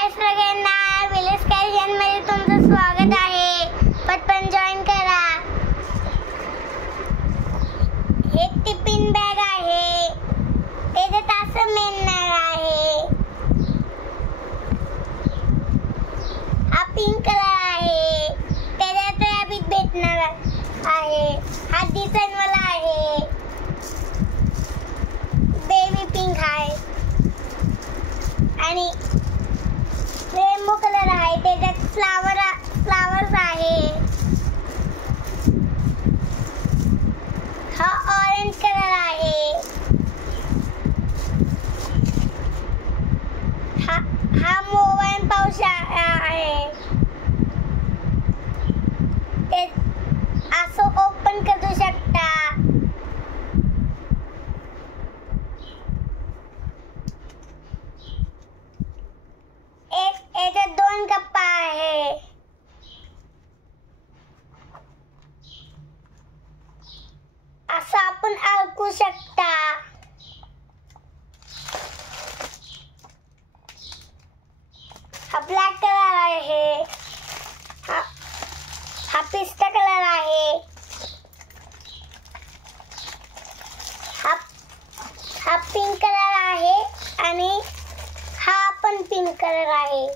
हाय सगळ्यांना, विलेज कॅरियन मध्ये तुमचं स्वागत आहे. पटकन जॉईन करा. एक टिफिन बॅग आहे, त्याच्यात असं मिळणार आहे. हा पिंक कलर आहे, त्याच्यात रॅबिट भेटणार आहे. हा डिझाईन वाला आहे, बेबी पिंक आहे आणि रेनबो कलर आहे, त्याच्यात फ्लावर्स आहे. हा ऑरेंज कलर आहे. हा मोबाईल पाऊच आहे, ते असं ओपन करू शकता. याच्यात 2 कप्पा आहे. असं आपण अडकू शकता. हा ब्लॅक कलर आहे. हा पिस्ता कलर आहे. हा पिंक कलर आहे आणि हा पण पिंक कलर आहे.